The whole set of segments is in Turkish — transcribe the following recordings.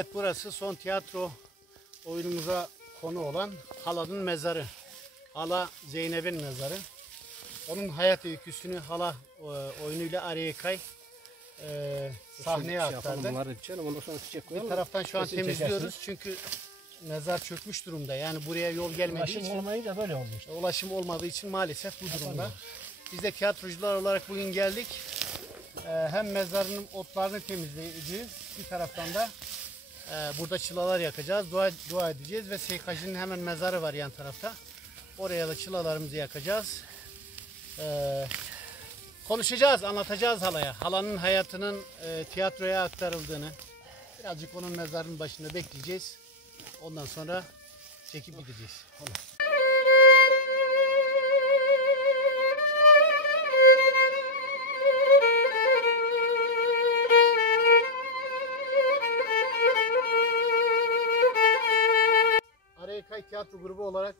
Evet, burası son tiyatro oyunumuza konu olan halanın mezarı. Hala Zeynep'in mezarı. Onun hayat öyküsünü hala oyunuyla Arayekay sahneye aktardı. Bir taraftan şu an temizliyoruz çünkü mezar çökmüş durumda. Yani buraya yol gelmediği için. Ulaşım olmayınca böyle oldu işte. Ulaşım olmadığı için maalesef bu durumda. Biz de tiyatrocular olarak bugün geldik. Hem mezarının otlarını temizleyeceğiz. Bir taraftan da burada çılalar yakacağız. Dua edeceğiz ve Seykacı'nın hemen mezarı var yan tarafta. Oraya da çılalarımızı yakacağız. Konuşacağız, anlatacağız halaya. Halanın hayatının tiyatroya aktarıldığını. Birazcık onun mezarının başında bekleyeceğiz. Ondan sonra çekip gideceğiz. Arayekay Tiyatro Grubu olarak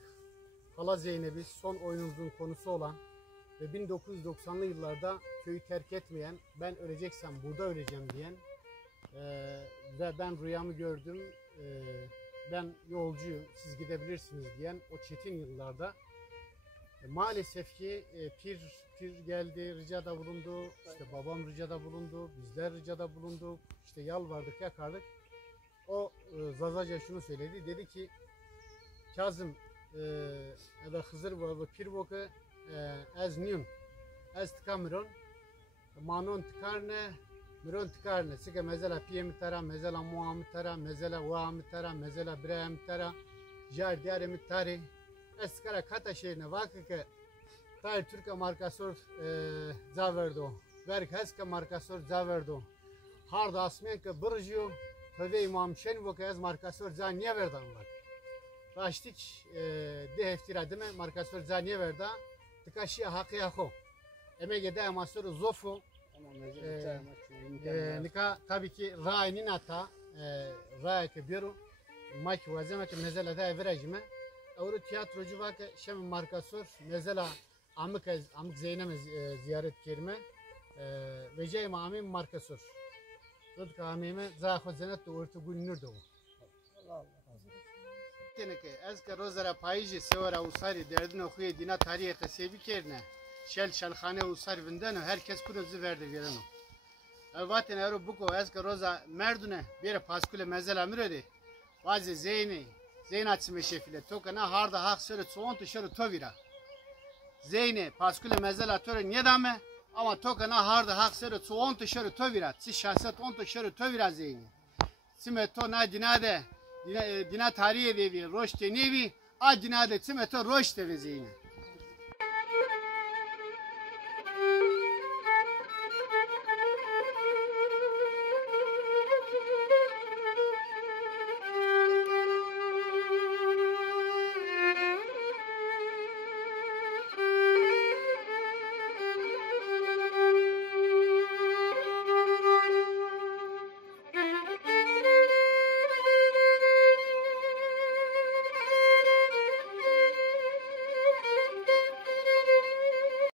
Hala Zeynep'i son oyunumuzun konusu olan ve 1990'lı yıllarda köyü terk etmeyen, ben öleceksem burada öleceğim diyen ve ben rüyamı gördüm, ben yolcuyum, siz gidebilirsiniz diyen o çetin yıllarda maalesef ki pir geldi, ricada bulundu, işte babam ricada bulundu, bizler ricada bulunduk, işte yalvardık, yakardık. O Zazaca şunu söyledi, dedi ki Kazım ya da Hızır ve pir boku ez niyum, ez tıkamıron, manon tıkarne, miron tıkarne. Sike mesela piyemitara, mesela muamitara, mesela vaamitara, mesela biremitara, jar diyaremitari. Ez tıkara kata şehrine vakı ki Tahir Türkiye markasör zaverdo, verk heske markasör zaverdo. Harda asmen ki bırjyo, tövbe imam şen boku ez markasör za niye verdan var. Raştik de heftira deme markasör za niye verda. Tıkaşıya hakkı yakho. Emegede amasör zofu. Nika tabii ki rayinin hata rayke biru mak vazemek mesela da verajme. Avru tiyatrocu vak şem markasör mesela amık Zeynep'e ziyaret kerime ve cem amim markasör. Zod kamime zaho zenet de orta günür de o. Teneke ezke rozara payıcı sevara usari derdin okuye dina tarihe ksebi kerine. Şelxane usar vinden herkes kuruzu verdi veren o. Vaten ero buko ezke roza merdune bir paskule mezela miredi. Vaze Zeyne açme şefile tokana harda hak söyle soğun tuşarı tovira. Zeyne paskule mezela töre niyedame ama tokana harda hak söyle soğun tuşarı tovira. Si şahsiyet on tuşarı tovira Zeyne. Simeto na dinade dina tarihe devi roş tenevi a dinade simeto roş tevi Zeyne.